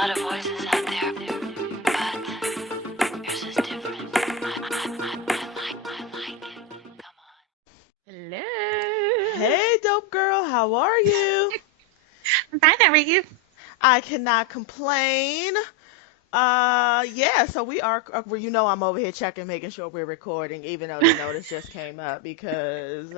lot of voices out there, but yours is different. I like it. Come on. Hello. Hey, dope girl, how are you? I'm fine, how are you? I cannot complain. Yeah, so we are, well, I'm over here checking, making sure we're recording, even though the notice just came up because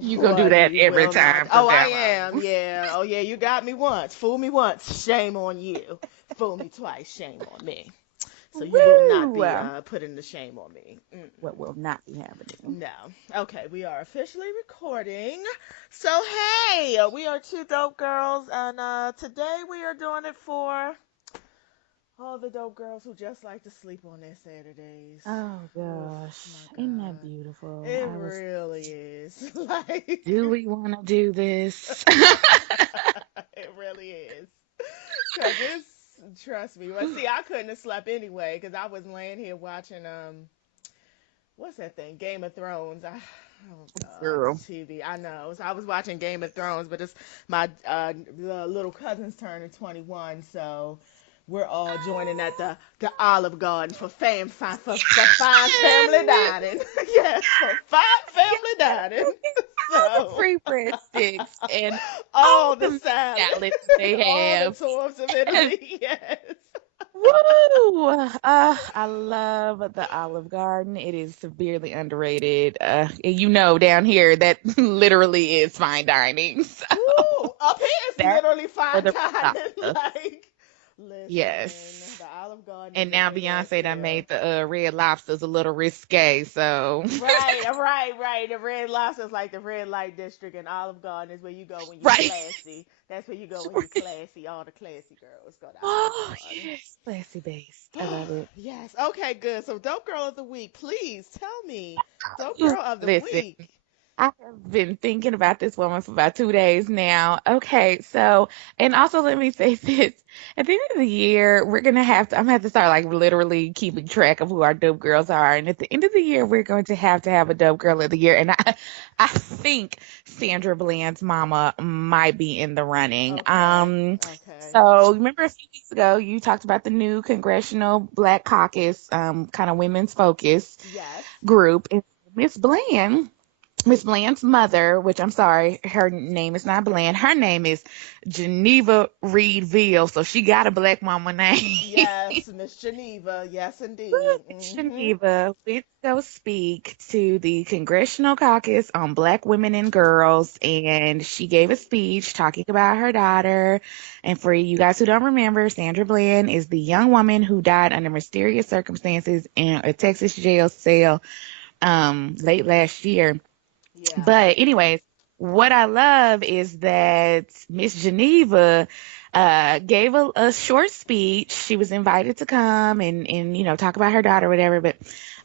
You gonna do what that we every will not. time from Oh, I now am. on. Yeah. Oh, yeah, you got me once. Fool me once. Shame on you. Fool me twice. Shame on me. So you will not Woo! be putting the shame on me. What will not be happening? No. Okay, we are officially recording. So, hey, we are two dope girls, and today we are doing it for all the dope girls who just like to sleep on their Saturdays. Oh Oh gosh, my ain't that God. beautiful? It really is. Do we want to do this? It really is. Because trust me. Well, see, I couldn't have slept anyway because I was laying here watching, what's that thing? Game of Thrones. Oh God, Girl. this TV. I know. So I was watching Game of Thrones, but it's my the little cousin's turning 21, so we're all joining at the Olive Garden for for fine family dining. Yes, for fine family dining. All the So free breadsticks and all all the the salad, salads they all the have. tours of Italy. Yes. Woo! I love the Olive Garden. It is severely underrated. And down here that literally is fine dining. So Ooh, up here it's that's literally for fine the dining. pasta. Like, listen, Yes. the Olive Garden is And a now big ass Beyonce done deal. made the Red Lobsters a little risque. So Right. The Red Lobster is like the red light district, and Olive Garden is where you go when you right. classy. That's where you go when you classy. All the classy girls go to Olive Oh Garden. yes, classy based. I love it. Yes. Okay. Good. So, Dope Girl of the Week. Please tell me, Dope Girl of the Listen. Week. I have been thinking about this woman for about 2 days now. Okay, so, and also let me say this. At the end of the year, I'm gonna have to start like literally keeping track of who our dope girls are. And at the end of the year, we're going to have a dope girl of the year. And I think Sandra Bland's mama might be in the running. Okay. Okay. So remember a few weeks ago, you talked about the new Congressional Black Caucus, kind of women's focus Yes. group. And Miss Bland. Miss Bland's mother, which I'm sorry, her name is not Bland. Her name is Geneva Reed Veal. So she got a black mama name. Yes, Miss Geneva. Yes, indeed. Geneva went to go speak to the Congressional Caucus on Black Women and Girls, and she gave a speech talking about her daughter. And for you guys who don't remember, Sandra Bland is the young woman who died under mysterious circumstances in a Texas jail cell late last year. Yeah. But anyways, what I love is that Miss Geneva gave a short speech. She was invited to come and talk about her daughter, whatever. But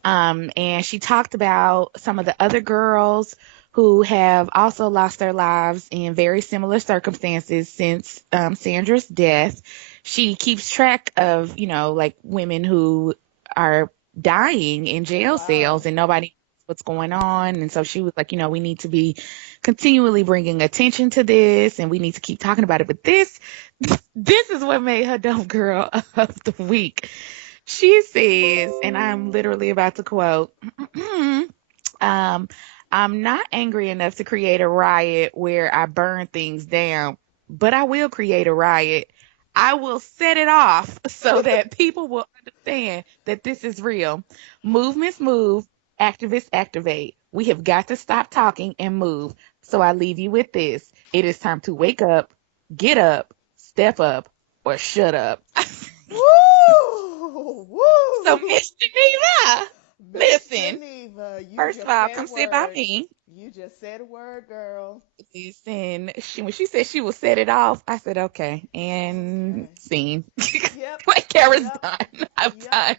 and she talked about some of the other girls who have also lost their lives in very similar circumstances since Sandra's death. She keeps track of like women who are dying in Oh, jail cells wow. and nobody what's going on. And so she was like, we need to be continually bringing attention to this and we need to keep talking about it. But this is what made her Dumb Girl of the Week. She says, and I'm literally about to quote, um, I'm not angry enough to create a riot where I burn things down, but I will create a riot. I will set it off so that people will understand that this is real. Movements move, activists activate. We have got to stop talking and move. So I leave you with this. It is time to wake up, step up, or shut up. Woo! So, Woo! Miss Geneva, Miss listen, Geneva, you first of just all, said a come sit by word. me. You just said a word, girl. Listen, when she said she will set it off, I said, okay, and Okay. scene. Yep. Like, Kara's Yep. done. I'm Yep. done.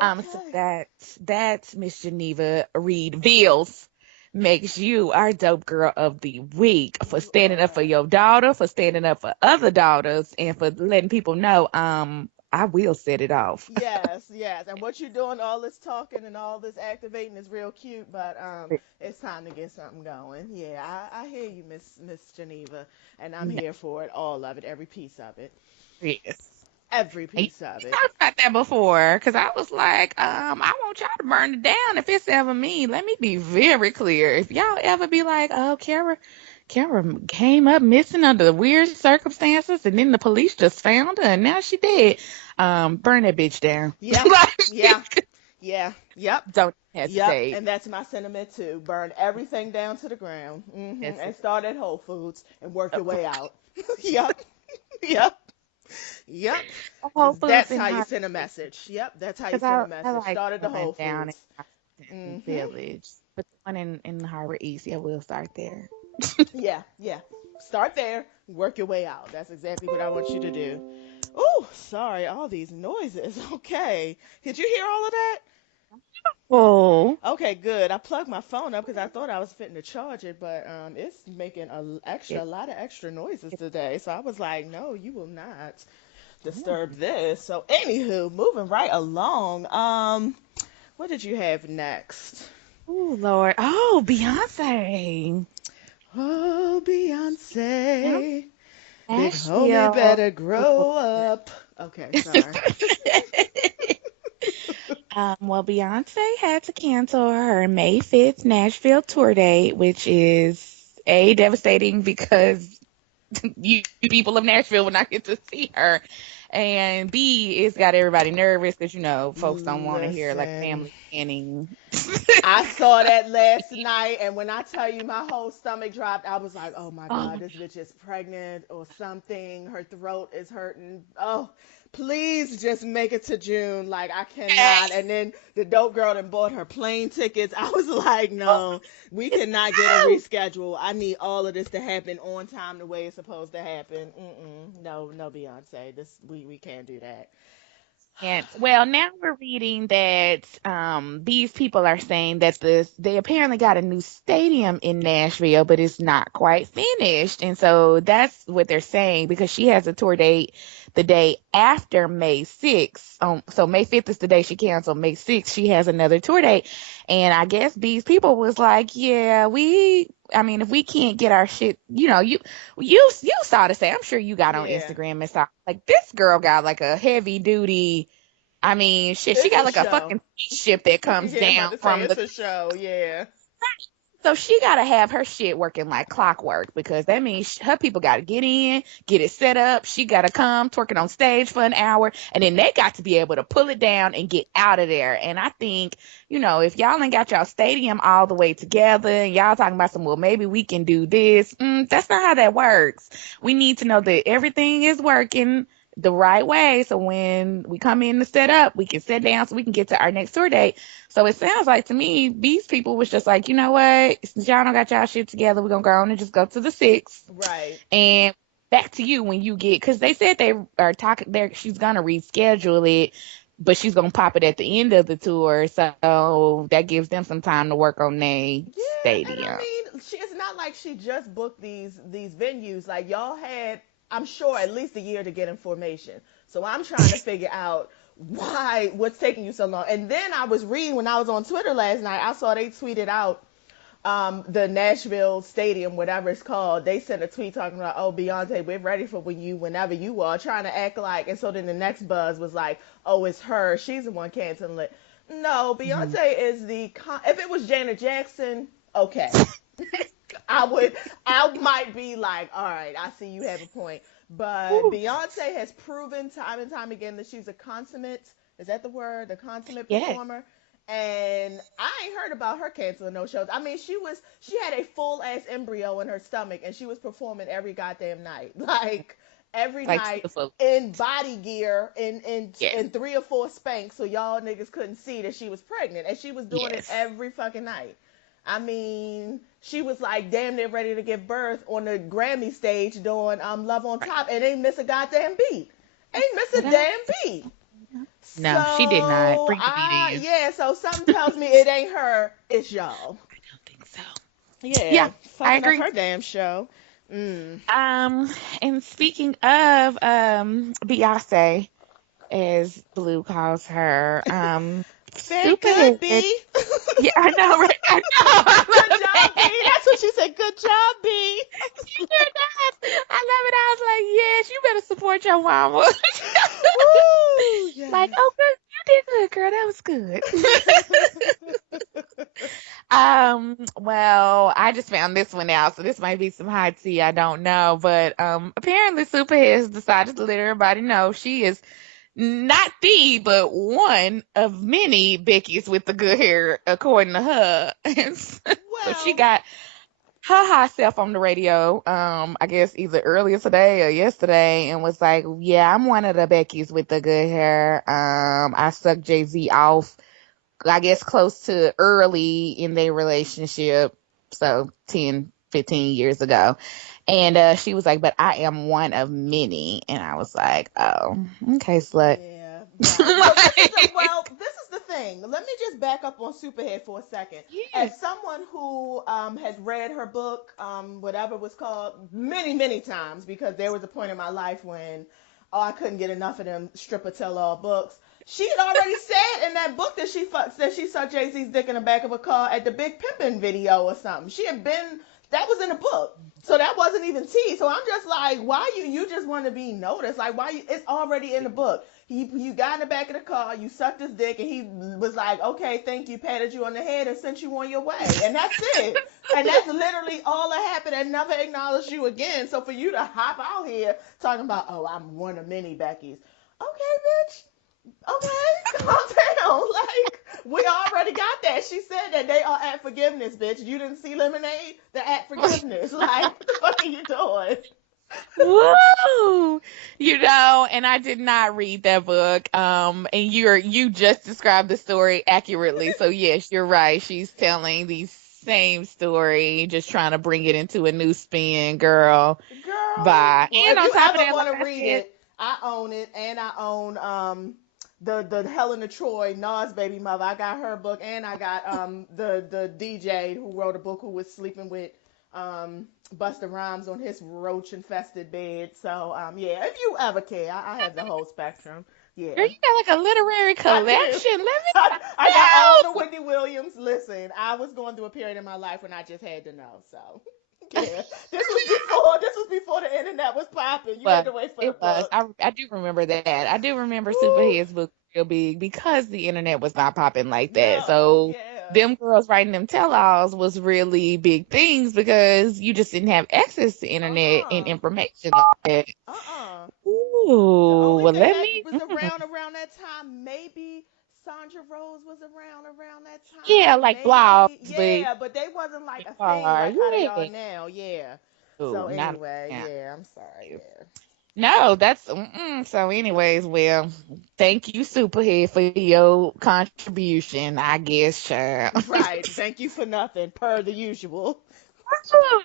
So Okay. that's Miss Geneva Reed Veals makes you our dope girl of the week for You standing up for are. your daughter, for standing up for other daughters, and for letting people know, I will set it off. Yes, yes. And what you're doing, all this talking and all this activating is real cute, but it's time to get something going. Yeah, I hear you, Miss Geneva, and I'm No, here for it, all of it, every piece of it, yes. every We piece of it. talked about that before because I was like, I want y'all to burn it down if it's ever me. Let me be very clear. If y'all ever be like, oh, Kara came up missing under weird circumstances and then the police just found her and now she dead, burn that bitch down. Yep, yeah, Like, yeah, yep. don't Yep, hesitate. and that's my sentiment too. Burn everything down to the ground, That's and it. start at Whole Foods and work your way out. Yep, yep, yep. Whole Because Foods that's in how you Harbor send a message. Yep, that's how you because send a I message. like Start at the the Whole one down Foods. in hmm Village, but the one in Harbor East, yeah, we'll start there. Yeah, yeah. Start there, work your way out. That's exactly what I want you to do. Oh, sorry, all these noises. Okay. Did you hear all of that? Oh, Okay, good. I plugged my phone up because I thought I was fitting to charge it, but it's making yes. a lot of extra noises today. So I was like, no, you will not disturb this. So anywho, moving right along. What did you have next? Oh Lord. Oh, Beyonce. Oh, Yeah. Beyonce, big homie Nashville. better grow up. Okay, sorry. Well, Beyonce had to cancel her May 5th Nashville tour date, which is A, devastating because you people of Nashville will not get to see her. And B, it's got everybody nervous because, folks don't want to hear like Listen. family planning. I saw that last night, and when I tell you my whole stomach dropped, I was like, oh my God, Oh, this bitch is pregnant or something. Her throat is hurting. Oh, please just make it to June. Like, I cannot. And then the dope girl that bought her plane tickets. I was like, no, we it's cannot get a out. reschedule. I need all of this to happen on time the way it's supposed to happen. No, no, Beyonce. We can't do that. And well, now we're reading that these people are saying that they apparently got a new stadium in Nashville, but it's not quite finished. And so that's what they're saying because she has a tour date the day after May 6th. So May 5th is the day she canceled. May 6th, she has another tour date. And I guess these people was like, yeah, I mean, if we can't get our shit, you saw to say, I'm sure you got on Yeah. Instagram and saw like this girl got like a heavy duty. I mean, shit, she It's got a like a show. fucking ship that comes Yeah, I'm about down to say from it's the. a show. Yeah. So she got to have her shit working like clockwork because that means her people got to get in, get it set up. She got to come twerking on stage for an hour, and then they got to be able to pull it down and get out of there. And I think, if y'all ain't got y'all stadium all the way together, and y'all talking about some, well, maybe we can do this. That's not how that works. We need to know that everything is working the right way. So when we come in to set up, we can sit down so we can get to our next tour date. So it sounds like to me, these people was just like, you know what? Since y'all don't got y'all shit together, we're gonna go on and just go to the 6th. Right. And back to you when you get, because they said they are talking there. She's gonna reschedule it, but she's gonna pop it at the end of the tour, so that gives them some time to work on their Yeah, and I stadium. mean, it's not like she just booked these venues. Like y'all had, I'm sure, at least a year to get in formation. So I'm trying to figure out what's taking you so long. And then I was reading when I was on Twitter last night. I saw they tweeted out the Nashville Stadium, whatever it's called. They sent a tweet talking about, oh, Beyonce, we're ready for whenever you are, trying to act like. And so then the next buzz was like, oh, it's her. She's the one canceling it. No, Mhm. Beyonce is if it was Janet Jackson, okay. I would, I might be like, all right, I see you have a point. But Whew. Beyonce has proven time and time again that she's a consummate, is that the word? The consummate Yes, performer. And I ain't heard about her canceling no shows. I mean, she had a full ass embryo in her stomach and she was performing every goddamn night. Like every like to night the full. in body gear Yes, in 3 or 4 spanks so y'all niggas couldn't see that she was pregnant. And she was doing it yes. every fucking night. I mean, she was like damn near ready to give birth on the Grammy stage doing Love on Right. Top and ain't miss a goddamn beat. Ain't miss But a damn beat. no, she did not. So Bring the beat in. yeah, so something tells me it ain't her, it's y'all. I don't think so. Yeah, Yeah, I fucking up agree. her damn show. Mm. And speaking of Beyonce, as Blue calls her. Very good, Superhead. B. Yeah, I know, right? I know. I Good love job, B. that. That's what she said. Good job, B. She sure does. I love it. I was like, yes, you better support your mama. Woo! Like, Yes. oh, good, you did good, girl. That was good. Well, I just found this one out, so this might be some hot tea. I don't know, but apparently Superhead has decided to let everybody know she is not the, but one of many Becky's with the good hair, according to her. And so she Well, got her hot self on the radio, I guess either earlier today or yesterday, and was like, yeah, I'm one of the Becky's with the good hair. I sucked Jay-Z off, I guess, close to early in their relationship, so 10, 15 years ago. And she was like, but I am one of many. And I was like, oh, okay, slut. yeah, right. Well, this is the thing. Let me just back up on Superhead for a second. Yeah. As someone who has read her book, whatever it was called, many, many times, because there was a point in my life when I couldn't get enough of them stripper tell-all books. She had already said in that book that she saw Jay-Z's dick in the back of a car at the Big Pimpin' video or something. She had been, that was in the book. So that wasn't even tea. So I'm just like, why you just want to be noticed? Like, it's already in the book. You got in the back of the car, you sucked his dick, and he was like, okay, thank you, patted you on the head and sent you on your way. And that's it. And that's literally all that happened, and never acknowledged you again. So for you to hop out here talking about, oh, I'm one of many Beckys. Okay, bitch. Okay, calm down. Like, we already got that. She said that they are at forgiveness, bitch. You didn't see Lemonade? They're at forgiveness. Like, what the fuck are you doing? Woo! And I did not read that book. And you just described the story accurately. So yes, you're right. She's telling the same story, just trying to bring it into a new spin, girl. Girl, Bye. well, And if on you top of ever that, want like to I read said, it, I own it, and I own the Helena Troy Nas baby mother. I got her book, and I got the DJ who wrote a book who was sleeping with Busta Rhymes on his roach infested bed. So yeah, if you ever care, I have the whole spectrum. girl, Yeah. you got like a literary I do. collection. Let me I got all the know. Whitney Williams. Listen, I was going through a period in my life when I just had to know. So yeah, this was before the internet was popping. You had But to wait for the it was. book. I do remember that. I do remember Woo. Superhead's book real big because the internet was not popping like that. No, So yeah. them girls writing them tell-alls was really big things because you just didn't have access to internet and Uh-uh. information like that. Uh-uh. The Ooh, only well thing let that me was around that time, maybe Sandra Rose was around that yeah, time. like blogs, Maybe. but Yeah, but they wasn't like they a thing are like how they you are ain't now. Yeah. So ooh, not anyway, now. yeah, I'm sorry. Yeah. No, that's so. Anyways, well, thank you, Superhead, for your contribution. I guess, child. Right. Thank you for nothing, per the usual.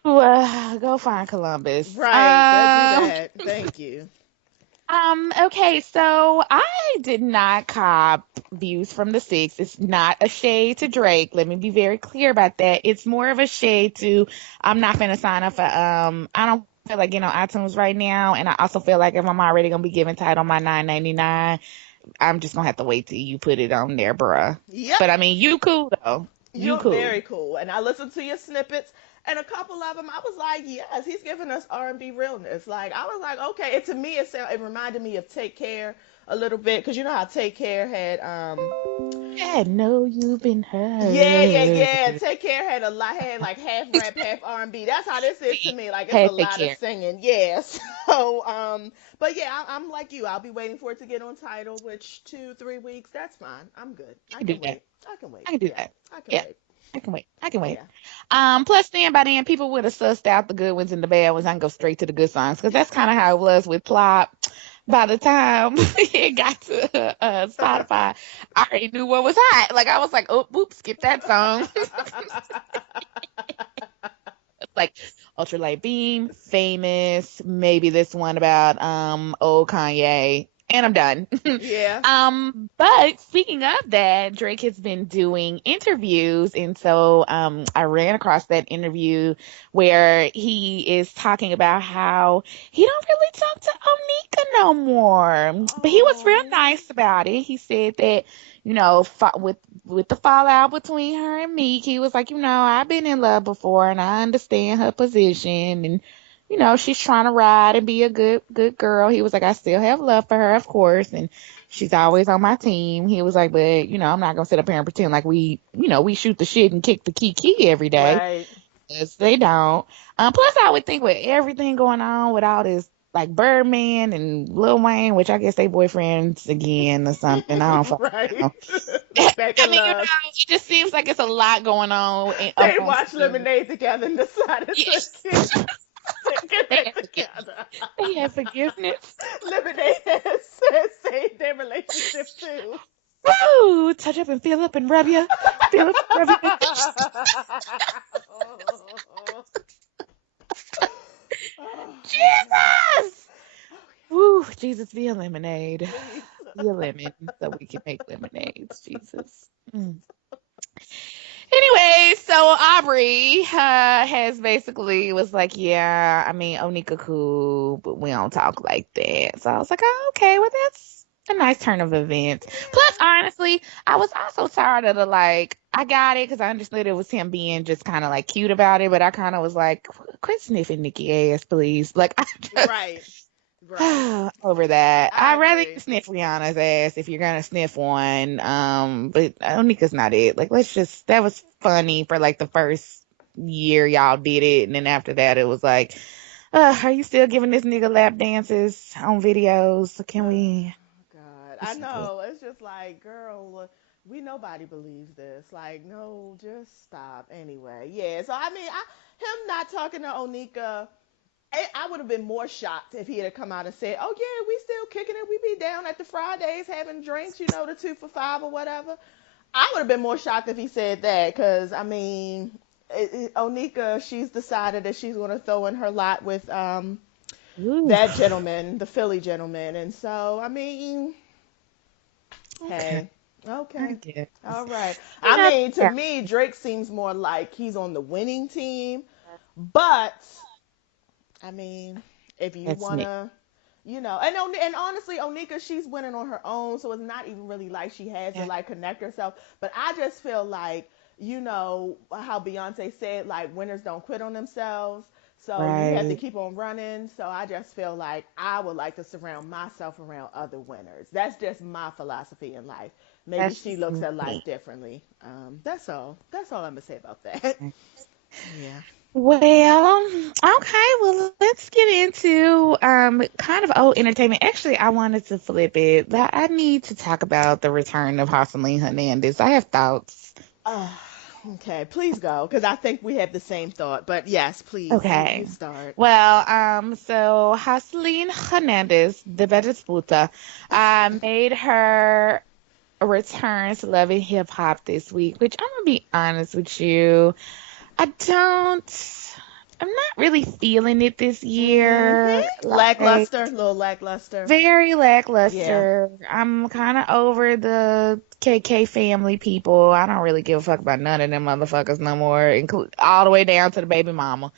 Ooh, go find Columbus. Right. Go do that. Thank you. Okay, so I did not cop views from the six. It's not a shade to Drake. Let me be very clear about that. It's more of a shade to I'm not gonna sign up for I don't feel like iTunes right now, and I also feel like if I'm already gonna be giving Tidal my $9.99, I'm just gonna have to wait till you put it on there, bruh. Yep. But I mean, you cool though. You You're cool. very cool. And I listened to your snippets, and a couple of them, I was like, yes, he's giving us R&B realness. Like, I was like, okay. And to me, it reminded me of Take Care a little bit, because you know how Take Care had I know you've been yeah, yeah, hurt. yeah. Take Care had had like half rap, half R&B. That's how this is to me. Like, it's a Hey, take lot of care. singing. Yeah. So, but yeah, I'm like you. I'll be waiting for it to get on title, which 2-3 weeks. That's fine. I'm good. I I can do can that. wait. I can wait. I can do Yeah, that. I can Yeah. wait. I can wait. I can wait. Yeah. Plus then by then people would have sussed out the good ones and the bad ones. I can go straight to the good songs because that's kind of how it was with Plop. By the time it got to Spotify, I already knew what was hot. Like I was like, oh, oops, skip that song. Like Ultralight Beam, Famous, maybe this one about old Kanye, and I'm done. Yeah. But speaking of that, Drake has been doing interviews, and so I ran across that interview where he is talking about how he don't really talk to Onika no more. But he was real Oh. nice about it. He said that, with the fallout between her and Meek, he was like, I've been in love before and I understand her position, and she's trying to ride and be a good girl. He was like, I still have love for her, of course, and she's always on my team. He was like, but I'm not gonna sit up here and pretend like we shoot the shit and kick the key every day. Right. Yes, they don't. Plus, I would think with everything going on with all this, like Birdman and Lil Wayne, which I guess they boyfriends again or something. I don't fucking Right. know. They back I in mean, love. it just seems like it's a lot going on They amongst watched them. Lemonade together and decided to Yes, get they back have forgiveness. together. They have forgiveness. Lemonade has saved their relationship too. Woo! Touch up and feel up and rub you. Feel up and rub you. Jesus! Woo! Jesus, be a lemonade. Please. Be a lemon so we can make lemonades. Jesus. Mm. Anyway, so Aubrey has basically was like, yeah, I mean, Onika cool, but we don't talk like that. So I was like, oh, okay, well, that's a nice turn of events. Plus, honestly, I was also tired of I got it because I understood it was him being just kind of like cute about it, but I kind of was like, quit sniffing Nikki ass, please. Like, I just, Right. Right. over that. I I'd rather you agree. sniff Rihanna's ass if you're gonna sniff one. But Onika's not it. Like, that was funny for like the first year y'all did it, and then after that it was like, are you still giving this nigga lap dances on videos? Can Oh we? God. I This is it. know. It's just like, girl, we nobody believes this. Like, no, just stop. Anyway, yeah. So I mean, him not talking to Onika, I would have been more shocked if he had come out and said, "Oh yeah, we still kicking it. We be down at the Fridays having drinks, the 2 for $5 or whatever." I would have been more shocked if he said that, because I mean, Onika, she's decided that she's going to throw in her lot with Ooh, that gentleman, the Philly gentleman, and so I mean, okay, hey, I okay, guess. all right. You I know, mean, to yeah. me, Drake seems more like he's on the winning team, but I mean, if you That's me. wanna, and honestly, Onika, she's winning on her own, so it's not even really like she has to Yeah. like connect herself. But I just feel like, how Beyonce said, like, winners don't quit on themselves. So you have to Right. keep on running. So I just feel like I would like to surround myself around other winners. That's just my philosophy in life. Maybe That's she just looks at life me. differently. That's all. That's all I'm gonna say about that. Yeah. Well, okay, well, let's get into kind of old entertainment. Actually, I wanted to flip it. I need to talk about the return of Joseline Hernandez. I have thoughts. Uh, okay, please go, because I think we have the same thought. But yes, please, you Okay. start. Well, so Joseline Hernandez, the Vegetputa, made her return to Love and Hip Hop this week, which I'm gonna be honest with you. I don't. I'm not really feeling it this year. Like, Lackluster, little lackluster. very Yeah. lackluster. I'm kind of over the KK family people. I don't really give a fuck about none of them motherfuckers no more, all the way down to the baby mama.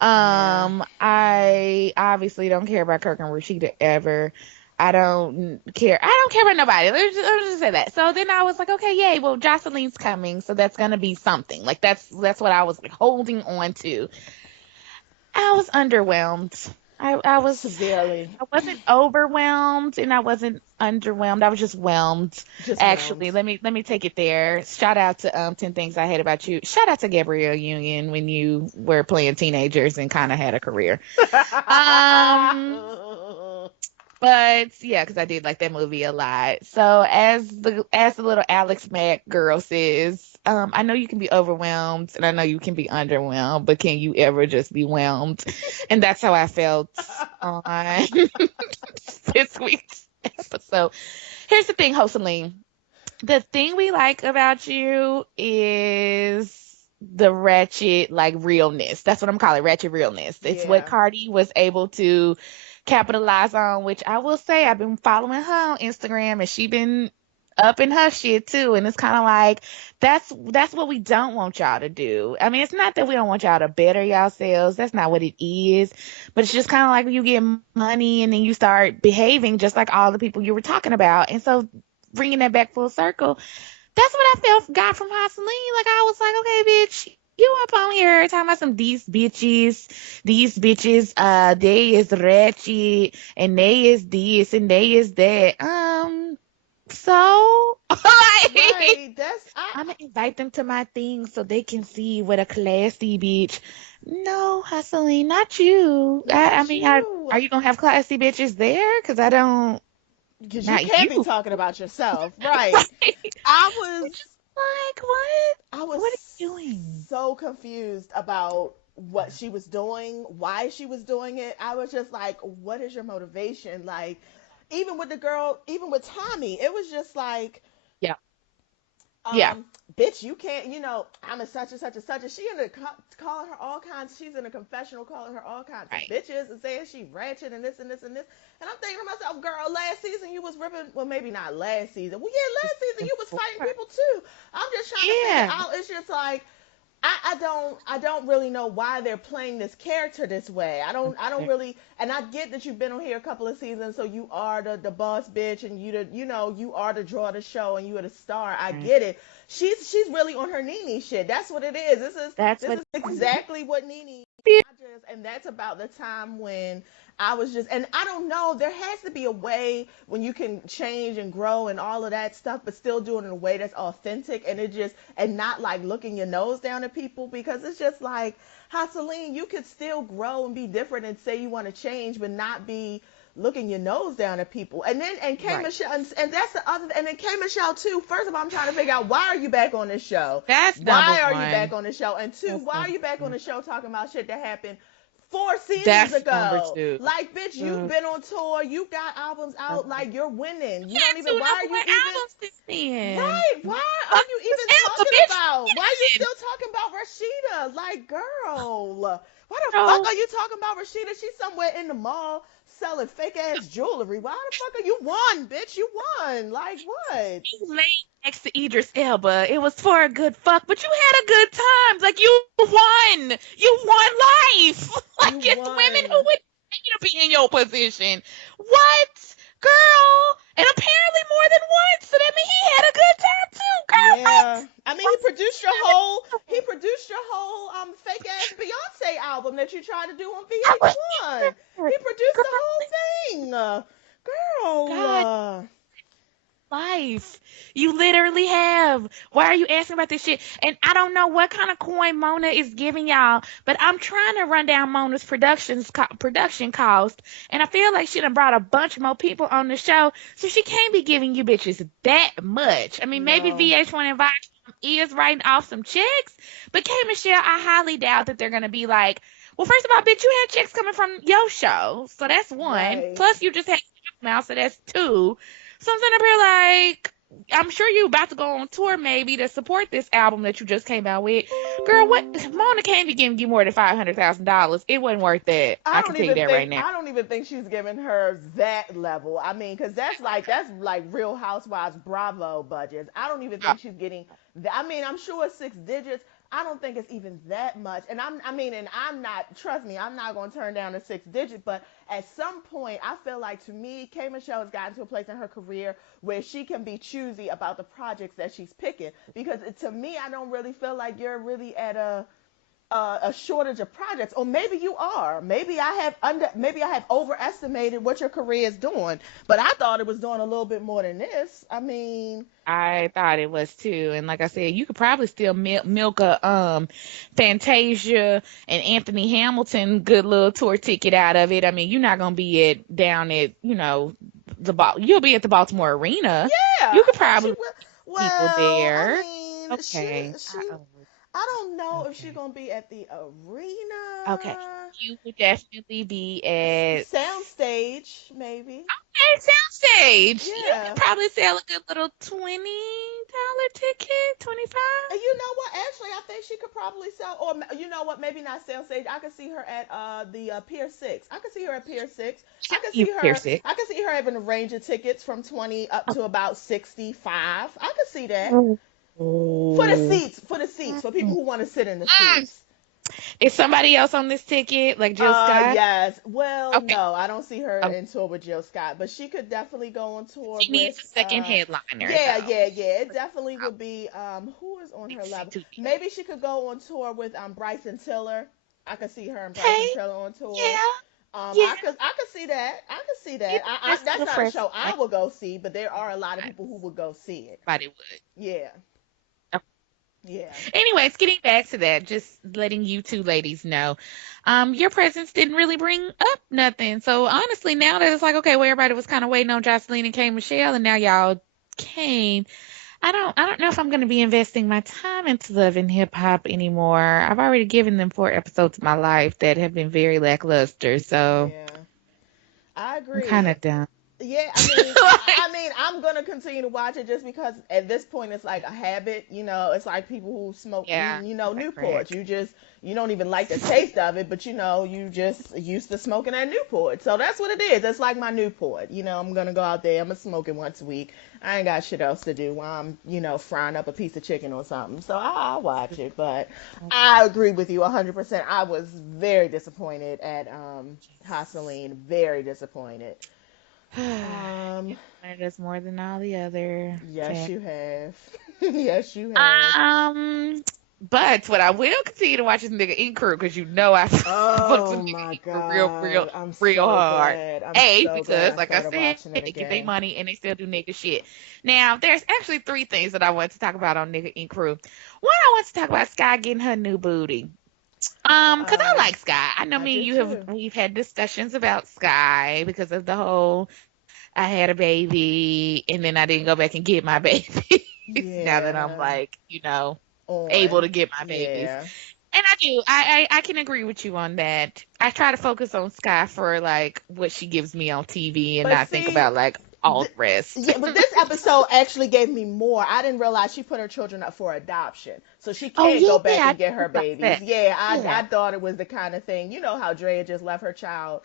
Yeah. Yeah. I obviously don't care about Kirk and Rashida ever. I don't care. I don't care about nobody. Let's just say that. So then I was like, okay, yay. Well, Joceline's coming, so that's gonna be something. Like that's what I was like holding on to. I was underwhelmed. I was Severely. I wasn't overwhelmed and I wasn't underwhelmed. I was just whelmed. Just Actually, whelmed. let me take it there. Shout out to 10 Things I Hate About You. Shout out to Gabrielle Union when you were playing teenagers and kind of had a career. Um but yeah, because I did like that movie a lot. So as the little Alex Mack girl says, I know you can be overwhelmed and I know you can be underwhelmed, but can you ever just be whelmed? And that's how I felt on this week's episode. Here's the thing, Joseline. The thing we like about you is the ratchet like realness. That's what I'm calling ratchet realness. It's what Yeah. Cardi was able to capitalize on, which I will say I've been following her on Instagram and she been up in her shit too, and it's kind of like that's what we don't want y'all to do. I mean, it's not that we don't want y'all to better yourselves. That's not what it is. But it's just kind of like when you get money and then you start behaving just like all the people you were talking about, and so bringing that back full circle, that's what I felt got from Hosseline. Like I was like, okay, bitch. You up on here talking about some these bitches, they is ratchet and they is this and they is that. So, like, Right. That's I'm gonna invite them to my thing so they can see what a classy bitch. No, Hustling, not you. I not mean, you. are you gonna have classy bitches there? Because I don't, Because you not can't be you. talking about yourself. Right. I was Just like, what? I was What are you doing? so confused about what she was doing, why she was doing it. I was just like, what is your motivation? Like, even with the girl, even with Tommy, it was just like, Yeah, yeah, bitch, you can't, I'm a such and such and such. And she ended up calling her all kinds. She's in a confessional calling her all kinds of right. bitches and saying she ratchet and this and this and this. And I'm thinking to myself, girl, last season you was ripping, well, maybe not last season. Well, yeah, last season you was fighting people too. I'm just trying to figure Yeah, out, it's just like, I don't really know why they're playing this character this way. I don't really, and I get that you've been on here a couple of seasons, so you are the boss bitch and you are the draw of the show and you are the star. I get it. She's really on her Nene shit. That's what it is. This is that's this what. is exactly what Nene. And that's about the time when I was just, and I don't know, there has to be a way when you can change and grow and all of that stuff, but still do it in a way that's authentic and not like looking your nose down at people, because it's just like, Celine, you could still grow and be different and say you want to change, but not be looking your nose down at people. And K Right. Michelle, and that's the other, and then K Michelle too. First of all, I'm trying to figure out, why are you back on this show? That's number Why are you back one. on the show? And two, That's why are number you back on one. the show talking about shit that happened 4 seasons That's number ago? two. Like, bitch, you've Mm, been on tour, you got albums out, okay. like you're winning. You don't Had even. two Why number are you one even? albums since then. Right? Why are you Fuck even yourself, talking bitch. about? Why are you Winning, still talking about Rashida? Like, girl, why the fuck bro. are you talking about Rashida? She's somewhere in the mall selling fake ass jewelry. Why the fuck are you won, bitch? You won. Like, what? You laid next to Idris Elba. It was for a good fuck, but you had a good time. Like you won. You won life. You Like it's women who won. would pay you to be in your position. What? Girl. And apparently more than once. So that means he had a good time too, girl. Yeah. I mean, he What? produced your whole fake ass Beyonce album that you tried to do on I was VH1. there. He produced Girl, the whole thing. Girl. God. Life. You literally have. Why are you asking about this shit? And I don't know what kind of coin Mona is giving y'all, but I'm trying to run down Mona's production cost, and I feel like she done brought a bunch more people on the show, so she can't be giving you bitches that much. I mean, maybe No. VH1 and Viacom is writing off some checks, but K Michelle, I highly doubt that they're gonna be like, well, first of all, bitch, you had checks coming from your show, so that's one. Right. Plus, you just had now, so that's two. Something up here like, I'm sure you about to go on tour maybe to support this album that you just came out with. Girl, what Mona can't be giving you more than $500,000. It wasn't worth that. I can tell you that right now. I don't even think she's giving her that level. I mean, because that's like Real Housewives Bravo budgets. I don't even think she's getting that. I mean, I'm sure it's 6 digits. I don't think it's even that much. And I'm not, trust me, I'm not going to turn down a 6 digit, but at some point, I feel like, to me, K Michelle has gotten to a place in her career where she can be choosy about the projects that she's picking. Because to me, I don't really feel like you're really at a shortage of projects, or maybe you are. Maybe I have overestimated what your career is doing, but I thought it was doing a little bit more than this. I mean, I thought it was too. And like I said, you could probably still milk a Fantasia and Anthony Hamilton good little tour ticket out of it. I mean, you're not gonna be down at, you'll be at the Baltimore Arena. yeah, You I could think she probably will. get people Well, I there. mean, Okay. I don't know if she's Okay. gonna be at the Okay. arena. You would definitely be at Soundstage, maybe. a soundstage. You could Yeah. probably sell a good little 20,000 ticket, 25. And you know what? Actually, I think she could probably sell, or you know what? Maybe not sell stage. I could see her at the Pier 6. I could see her at Pier 6. I could You see her. pierce it. I could see her having a range of tickets from 20 up to about 65. I could see that for the Oh. seats. For the seats, for people who want to sit in the Mm. seats. Is somebody else on this ticket, like Jill Scott? Yes. Well, Okay. no, I don't see her Oh, in tour with Jill Scott, but she could definitely go on tour she needs with. a second headliner, Yeah, though. yeah, yeah. It definitely would be. Who is on Like, her she level? too big. Maybe she could go on tour with Bryson Tiller. I could see her and Bryson Okay. Tiller on tour. Yeah. Yeah. I could see that. I could see Yeah. that. That's a That's little not a fresh. show I Like, would go see, but there are a lot of people who would go see it. everybody would. Yeah, Okay. yeah. Anyways, getting back to that, just letting you two ladies know, your presence didn't really bring up nothing. So honestly, now that it's like, okay, well, everybody was kind of waiting on Jocelyn and K Michelle, and now y'all came. I don't know if I'm going to be investing my time into Love and Hip Hop anymore. I've already given them 4 episodes of my life that have been very lackluster, so Yeah, I I'm kind agree. of done. Yeah, I mean, I mean, I'm gonna continue to watch it just because at this point it's like a habit. You know, it's like people who smoke, Yeah, you know, like Newport. crack. You don't even like the taste of it, but you know, you just used to smoking that Newport. So that's what it is. It's like my Newport. You know, I'm gonna go out there. I'm gonna smoke it once a week. I ain't got shit else to do while I'm, you know, frying up a piece of chicken or something. So I'll watch it. But I agree with you 100%. I was very disappointed at Haseline. Very disappointed. You Um, wanted us more than all the other yes, fans. you have. Yes, you have. Um, but what I will continue to watch is nigga Ink Crew because you know I fucks Oh with nigga my Ink Crew real, real, God. I'm real so hard. glad. I'm A, so glad because I like I started said, watching it they get their again. money and they still do nigga shit. Now, there's actually 3 things that I want to talk about on nigga Ink Crew. One, I want to talk about Sky getting her new booty. Because I Um, like Sky. I know I me do and you have too. we've had discussions about Sky because of the whole I had a baby and then I didn't go back and get my babies. Now that I'm Yeah. like, able to On. get my babies. Yeah. And I do. I can agree with you on that. I try to focus on Sky for like what she gives me on TV and But not think see, about like all th- the rest. yeah, but this episode actually gave me more. I didn't realize she put her children up for adoption, so she Oh can't yeah, go back I and didn't get her realize babies. that. Yeah, I Yeah, thought it was the kind of thing. You know how Drea just left her child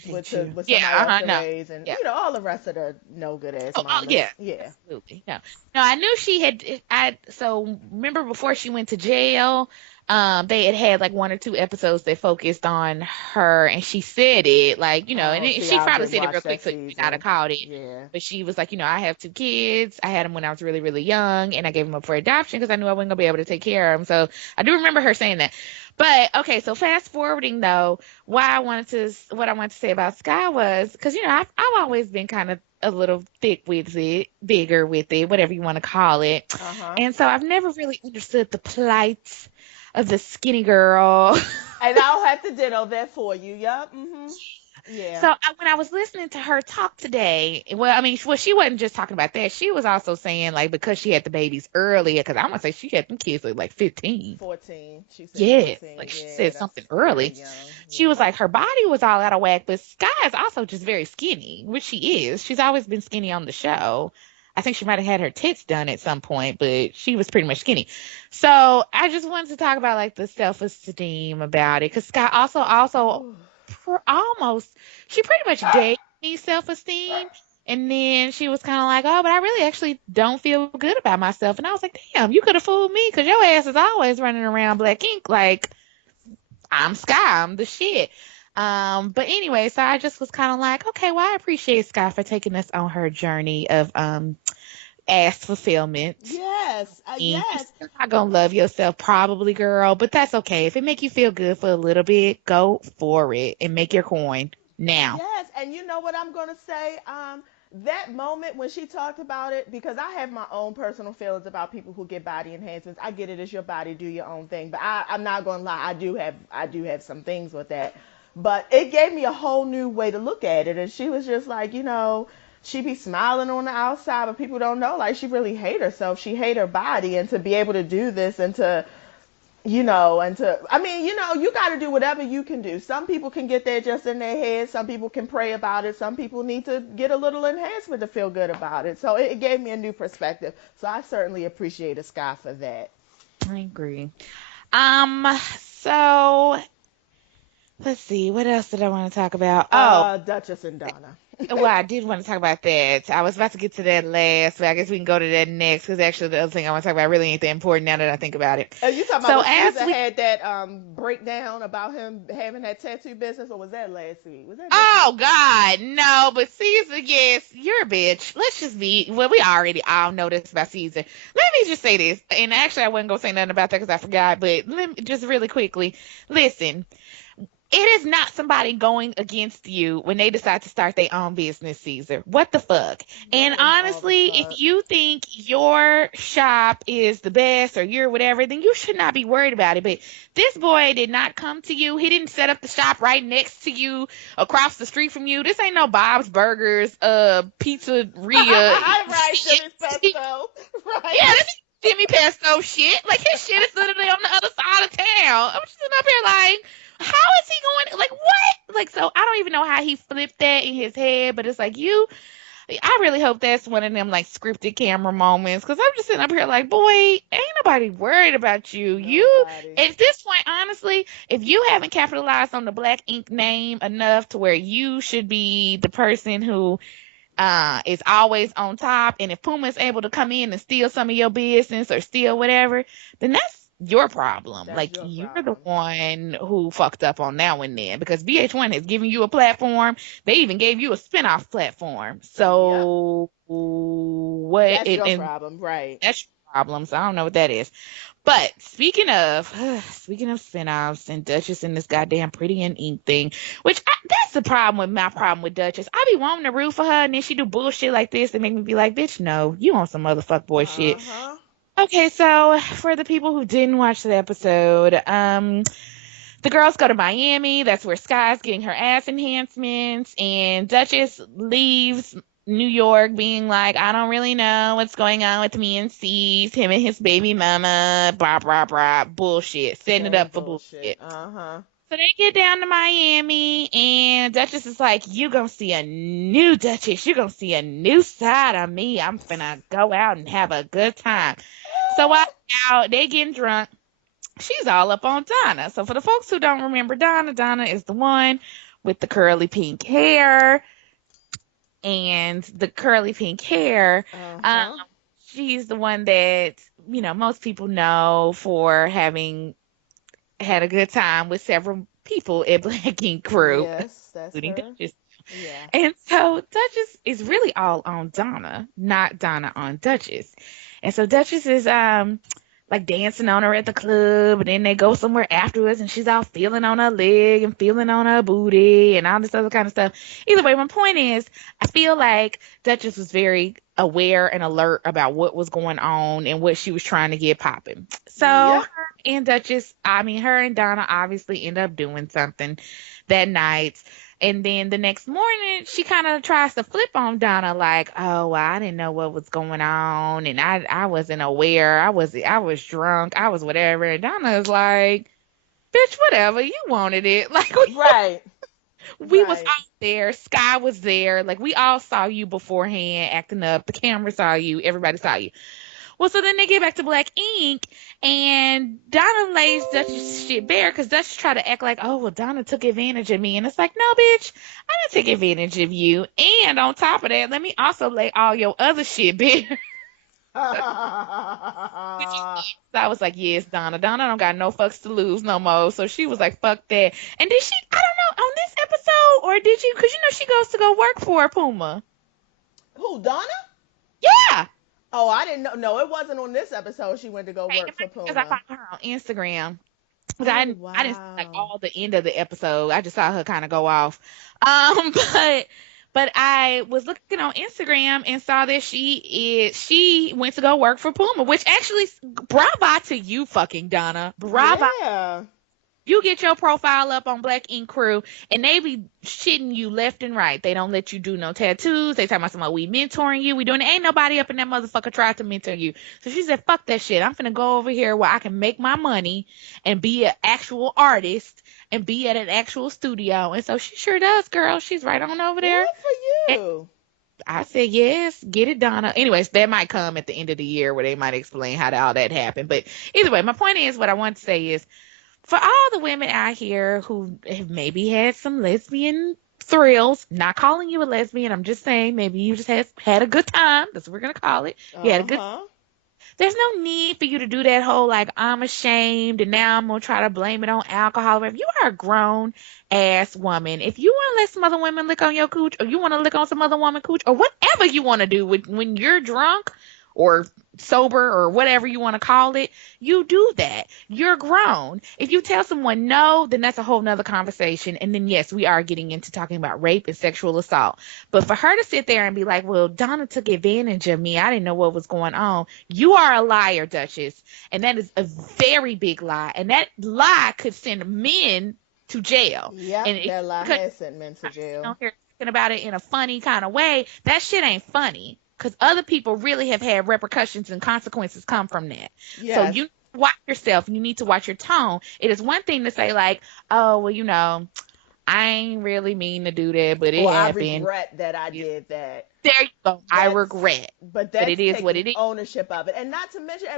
hate you. with Yeah, somebody else to no. raise, and Yeah. you know all the rest of the no good ass Oh mamas. yeah, Yeah. absolutely. No, no. I knew she had. So remember before she went to jail, they had like 1 or 2 episodes that focused on her, and she said it like and Oh, see, she I probably didn't said it watch real quick, that so you may not have season. caught it. Yeah. But she was like, I have 2 kids. I had them when I was really, really young, and I gave them up for adoption because I knew I wasn't gonna be able to take care of them. So I do remember her saying that. But okay, so fast forwarding though, what I wanted to say about Sky was because I've always been kind of a little thick with it, bigger with it, whatever you want to call it. Uh huh. And so I've never really understood the plight of the skinny girl. And I'll have to ditto that for you. Yup. Mhm. So Yeah. when I was listening to her talk today, well, I mean, well, she wasn't just talking about that. She was also saying like because she had the babies earlier, because I want to say she had them kids at like 15. 14. She said Yes, 14. like she Yeah, said that's something very early. young. She was Yeah. like her body was all out of whack, but Sky is also just very skinny, which she is. She's always been skinny on the show. I think she might have had her tits done at some point, but she was pretty much skinny. So I just wanted to talk about like the self-esteem about it, because Sky also Ooh. almost she pretty much gave me self-esteem, and then she was kind of like, oh, but I really actually don't feel good about myself. And I was like, damn, you could have fooled me, because your ass is always running around black ink like I'm Sky, I'm the shit. But anyway, so I just was kind of like, okay, well, I appreciate Sky for taking us on her journey of ass fulfillment. Yes. And you're Yes. still not gonna love yourself, probably, girl, but that's okay. If it make you feel good for a little bit, go for it and make your coin now. Yes, and you know what I'm gonna say? That moment when she talked about it, because I have my own personal feelings about people who get body enhancements. I get it, it's your body, do your own thing. But I'm not gonna lie, I do have some things with that. But it gave me a whole new way to look at it. And she was just like, she be smiling on the outside, but people don't know, like, she really hate herself. She hate her body, and to be able to do this and to you got to do whatever you can do. Some people can get there just in their head. Some people can pray about it. Some people need to get a little enhancement to feel good about it. So it gave me a new perspective. So I certainly appreciate Sky for that. I agree. Um, so let's see, what else did I want to talk about? Oh, Duchess and Donna. well, I did want to talk about that. I was about to get to that last, but I guess we can go to that next because actually the other thing I want to talk about really ain't that important now that I think about it. You talking about So when as Caesar we, had that breakdown about him having that tattoo business, or was that last week? Was that this week? oh God, no, but Caesar, yes, you're a bitch. Let's just be, well, we already all know this about Caesar. Let me just say this, and actually I wasn't gonna say nothing about that because I forgot, but let me just really quickly listen. It is not somebody going against you when they decide to start their own business, Caesar. What the fuck? What And is all the honestly, fuck? if you think your shop is the best or you're whatever, then you should not be worried about it. But this boy did not come to you. He didn't set up the shop right next to you, across the street from you. This ain't no Bob's Burgers, pizzeria. Right, Jimmy's Yeah, pesto. Right. this is Jimmy Pesto shit. Like his shit is literally on the other side of town. I'm just sitting up here like, how is he going? Like what? Like so, I don't even know how he flipped that in his head. But it's like you. I really hope that's one of them like scripted camera moments because I'm just sitting up here like, boy, ain't nobody worried about you. You Nobody. at this point, honestly, if you haven't capitalized on the Black Ink name enough to where you should be the person who is always on top. And if Puma is able to come in and steal some of your business or steal whatever, then that's your problem. That's Like your you're the problem. one who fucked up on that one then because VH1 has given you a platform. They even gave you a spinoff platform. Yep. So what That's your and problem. Right. that's your problem. So I don't know what that is. But speaking of speaking of spinoffs and Duchess and this goddamn Pretty in Ink thing, which that's the problem with my problem with Duchess. I be wanting to root for her, and then she do bullshit like this and make me be like, bitch, no, you on some motherfuck boy shit. Uh-huh. Okay, so for the people who didn't watch the episode, the girls go to Miami. That's where Sky's getting her ass enhancements, and Duchess leaves New York being like, I don't really know what's going on with me and C's, him and his baby mama, blah, blah, blah, bullshit, setting it Same up for bullshit. bullshit. Uh-huh. So they get down to Miami, and Duchess is like, you gonna see a new Duchess. You gonna see a new side of me. I'm finna go out and have a good time. So while out, they getting drunk. She's all up on Donna. So for the folks who don't remember Donna, Donna is the one with the curly pink hair. And the curly pink hair, um, Uh-huh. she's the one that, most people know for having had a good time with several people at Black Ink Crew, Yes, that's including her. Duchess. Yeah. And so Duchess is really all on Donna, not Donna on Duchess. And so Duchess is like dancing on her at the club, and then they go somewhere afterwards, and she's all feeling on her leg and feeling on her booty and all this other kind of stuff. Either way, my point is, I feel like Duchess was very aware and alert about what was going on and what she was trying to get popping. So Yep. her and Donna obviously end up doing something that night. And then the next morning, she kind of tries to flip on Donna, like, "Oh, well, I didn't know what was going on, and I wasn't aware. I was drunk. I was whatever." And Donna is like, "Bitch, whatever. You wanted it. Like Right. we was Right. out there. Sky was there. Like we all saw you beforehand acting up. The camera saw you. Everybody saw you." Well, so then they get back to Black Ink, and Donna lays Dutch's shit bare because Dutch tried to act like, oh, well, Donna took advantage of me. And it's like, no, bitch, I didn't take advantage of you. And on top of that, let me also lay all your other shit bare. So I was like, yes, Donna. Donna don't got no fucks to lose no more. So she was like, fuck that. And did she, I don't know, on this episode, or did you, because she goes to go work for Puma. Who, Donna? Yeah. Oh, I didn't know. No, it wasn't on this episode. She went to go work for Because I Puma. followed her on Instagram. Because Oh, I didn't see like wow. all the end of the episode. I just saw her kind of go off. But I was looking on Instagram and saw that she went to go work for Puma, which actually bravo to you, fucking Donna. Bravo. Yeah. You get your profile up on Black Ink Crew, and they be shitting you left and right. They don't let you do no tattoos. They talking about something, we mentoring you. We doing it. Ain't nobody up in that motherfucker tried to mentor you. So she said, fuck that shit. I'm finna go over here where I can make my money and be an actual artist and be at an actual studio. And so she sure does, girl. She's right on over Good there. for And you. I said, yes, get it, Donna. Anyways, that might come at the end of the year where they might explain how all that happened. But either way, my point is, what I want to say is, for all the women out here who have maybe had some lesbian thrills, not calling you a lesbian, I'm just saying maybe you just had a good time. That's what we're gonna call it. You had a good. Uh-huh. There's no need for you to do that whole like I'm ashamed and now I'm gonna try to blame it on alcohol. If you are a grown ass woman, if you want to let some other women lick on your cooch, or you want to lick on some other woman cooch, or whatever you want to do with when you're drunk or sober or whatever you want to call it, you do that. You're grown. If you tell someone no, then that's a whole nother conversation. And then yes, we are getting into talking about rape and sexual assault. But for her to sit there and be like, well, Donna took advantage of me, I didn't know what was going on. You are a liar, Duchess. And that is a very big lie. And that lie could send men to jail. Yep, And that lie because has sent men to jail. here talking about it in a funny kind of way, that shit ain't funny. Because other people really have had repercussions and consequences come from that. So Yes. you watch yourself and you need to watch your tone. It is one thing to say like, oh, well, I ain't really mean to do that, but it Or I happened. regret that I did that. There you go. I That's regret. but But that's it is what taking it is. ownership of it, and not to mention,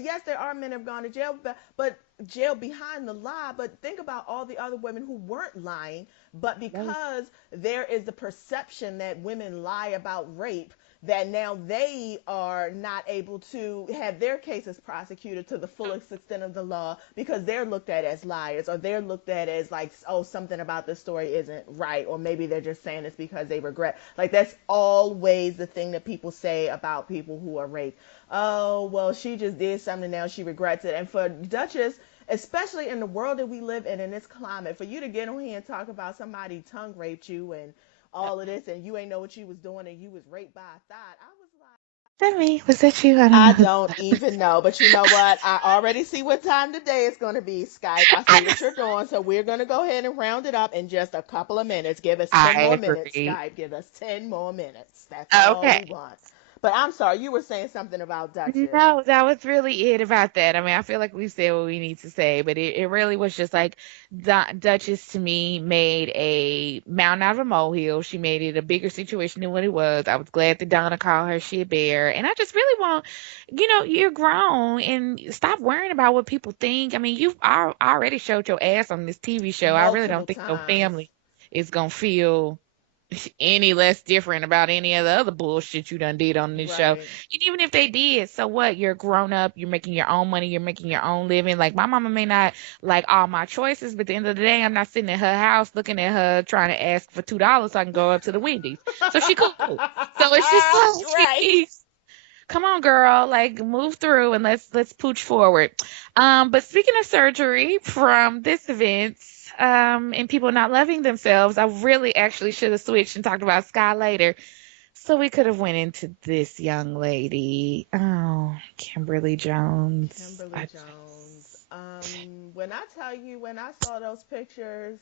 yes, there are men who have gone to jail, but jail behind the lie. But think about all the other women who weren't lying, but because there is the perception that women lie about rape, that now they are not able to have their cases prosecuted to the fullest extent of the law because they're looked at as liars, or they're looked at as like, oh, something about this story isn't right, or maybe they're just saying it's because they regret. Like, that's always the thing that people say about people who are raped. Oh, well, she just did something, now she regrets it. And for Duchess, especially in the world that we live in this climate, for you to get on here and talk about somebody tongue raped you and all of this, and you ain't know what you was doing, and you was raped by a thought. I was like, Is that me? Was that you? I don't I know. don't even know. But you know what? I already see what time today is going to be, Skype. I see what you're doing. So we're going to go ahead and round it up in just a couple of minutes. Give us 10 I more minutes, agree. Skype. Give us 10 more minutes. That's all we Okay. want. But I'm sorry, you were saying something about Duchess. No, that was really it about that. I mean, I feel like we said what we need to say, but it really was just like Duchess to me made a mountain out of a molehill. She made it a bigger situation than what it was. I was glad that Donna called her shit bear. And I just really want, you're grown and stop worrying about what people think. I mean, you've already showed your ass on this TV show. I really don't Multiple think your times. family is going to feel any less different about any of the other bullshit you done did on this show. Right. And even if they did, so what? You're grown up, you're making your own money, you're making your own living. Like my mama may not like all my choices, but at the end of the day, I'm not sitting at her house looking at her trying to ask for $2 so I can go up to the Wendy's. So she cool. So it's just like Right. come on, girl, like move through and let's pooch forward. But speaking of surgery from this event, and people not loving themselves, I really actually should have switched and talked about Sky later. So we could have went into this young lady. Oh, Kimberly Jones. Kimberly Jones. When I tell you, when I saw those pictures,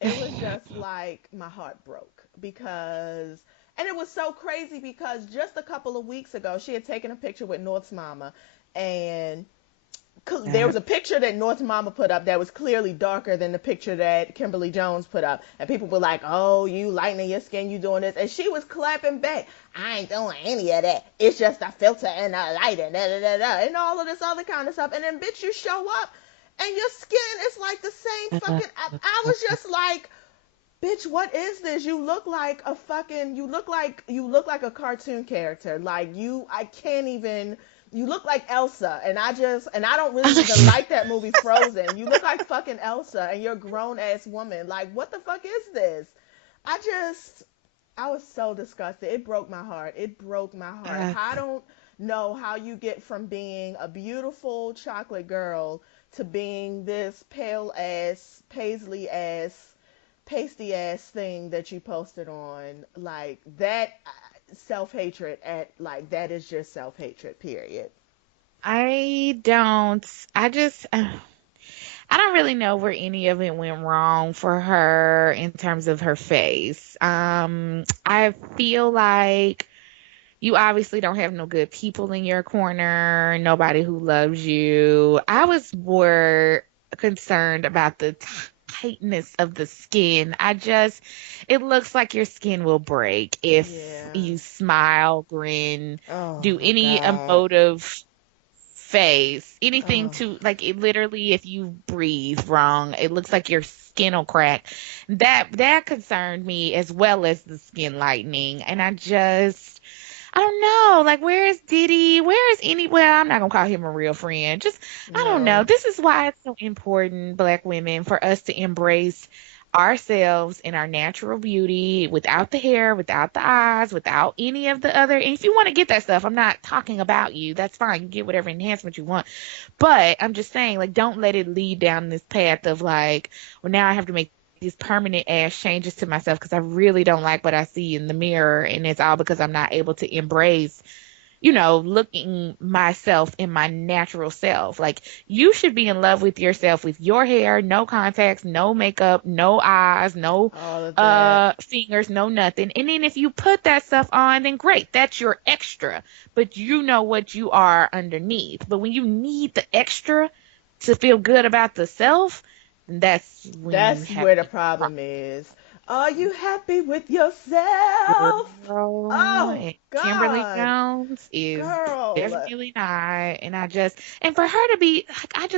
it was just like my heart broke because, and it was so crazy because just a couple of weeks ago, she had taken a picture with North's mama, and cause there Uh, was a picture that North's mama put up that was clearly darker than the picture that Kimberly Jones put up. And people were like, oh, you lightening your skin, you doing this. And she was clapping back. I ain't doing any of that. It's just a filter and a lighter, da da da da, and all of this other kind of stuff. And then, bitch, you show up and your skin is like the same fucking. I was just like, bitch, what is this? You look like a fucking, you look like a cartoon character. Like, I can't even, you look like Elsa. And I don't really even like that movie Frozen. You look like fucking Elsa and you're a grown ass woman. Like, what the fuck is this? I just, I was so disgusted. It broke my heart. It broke my heart. uh, I don't know how you get from being a beautiful chocolate girl to being this pale ass, paisley ass, pasty ass thing that you posted on, like that. Self-hatred, at like, that is just self-hatred, period. I don't. I just. I don't really know where any of it went wrong for her in terms of her face. I feel like you obviously don't have no good people in your corner, nobody who loves you. I was more concerned about the tightness of the skin. It looks like your skin will break if Yeah. you smile, grin, Oh do any God. emotive face, anything Oh. to like it literally if you breathe wrong, it looks like your skin will crack. That concerned me as well as the skin lightening. And I don't know. Like, where is Diddy? Where is well, I'm not gonna call him a real friend. Just I don't know. No. This is why it's so important, Black women, for us to embrace ourselves in our natural beauty without the hair, without the eyes, without any of the other. And if you want to get that stuff, I'm not talking about you. That's fine. You get whatever enhancement you want. But I'm just saying, like, don't let it lead down this path of like, well, now I have to make these permanent ass changes to myself because I really don't like what I see in the mirror. And it's all because I'm not able to embrace, looking myself in my natural self. Like, you should be in love with yourself with your hair, no contacts, no makeup, no eyes, no All of that. fingers, no nothing. And then if you put that stuff on, then great, that's your extra. But you know what you are underneath. But when you need the extra to feel good about the self, that's when you That's have where the a problem is. Are you happy with problem. yourself? Girl, Oh and Kimberly God, Jones is girl. definitely not. And for her to be like,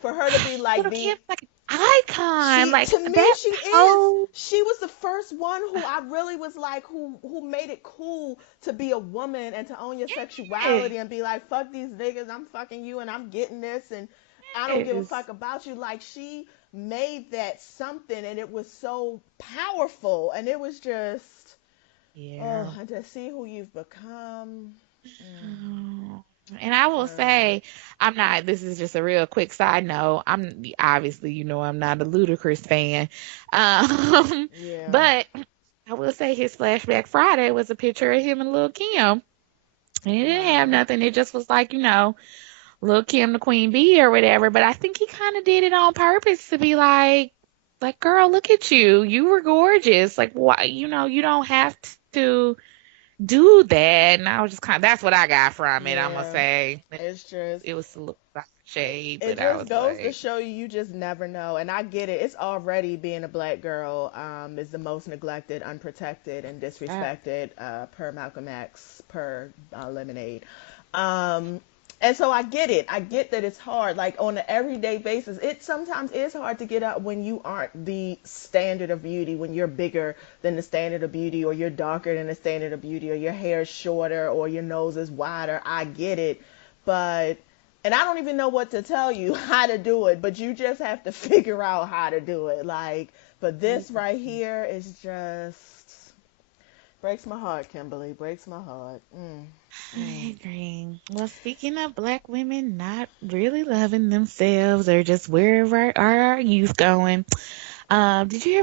For her to be like little the Kim's like an icon. she Like to me that she is. whole She was the first one who I really was like who made it cool to be a woman and to own your sexuality and be like fuck these niggas, I'm fucking you and I'm getting this and I don't give a yes. fuck about you. Like she made that something and it was so powerful and it was just oh Yeah. and to see who you've become. Mm, Oh. And I will girl. say, this is just a real quick side note. I'm obviously, I'm not a Ludacris fan. Um, Yeah. but I will say his Flashback Friday was a picture of him and Lil Kim. And it didn't have Wow. nothing. It just was like, Lil Kim the Queen Bee or whatever. But I think he kind of did it on purpose to be like, girl, look at you. You were gorgeous. Like, why, you don't have to do that. And I was just that's what I got from it. I'm gonna Yeah. say It's just it was a little shade, it but I just was goes to like, show you you just never know and I get it, it's already being a black girl is the most neglected, unprotected and ah, disrespected per Malcolm X, per Lemonade. um and so I get it, I get that it's hard like on an everyday basis. It sometimes is hard to get up when you aren't the standard of beauty, when you're bigger than the standard of beauty or you're darker than the standard of beauty or your hair is shorter or your nose is wider. I get it, but and I don't even know what to tell you how to do it, but you just have to figure out how to do it. Like, but this right here is just breaks my heart, Kimberly. Breaks my heart. Mm. I agree. Well, speaking of black women not really loving themselves or just wherever our youth going, did you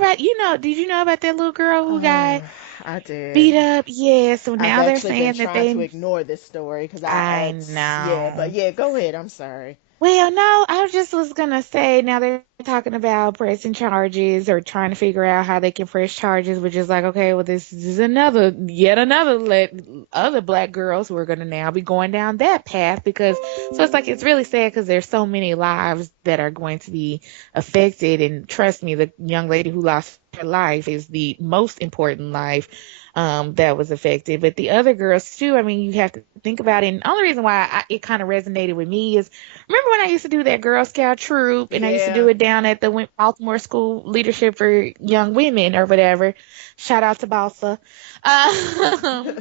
know about that little girl who got I did. beat up? Yeah, so I've now they're actually been saying that trying to they, ignore this story because I it's yeah, but know. yeah, go ahead. I'm sorry. Well, no, I just was gonna say now they're talking about pressing charges or trying to figure out how they can press charges, which is like, okay, well, this is yet another other black girls who are gonna now be going down that path because so it's like it's really sad because there's so many lives that are going to be affected, and trust me, the young lady who lost her life is the most important life that was affected. But the other girls too, I mean, you have to think about it. And the only reason why it kind of resonated with me is remember when I used to do that Girl Scout troop and I used to do Yeah. it down at the Baltimore School Leadership for Young Women or whatever. Shout out to Balsa. Um,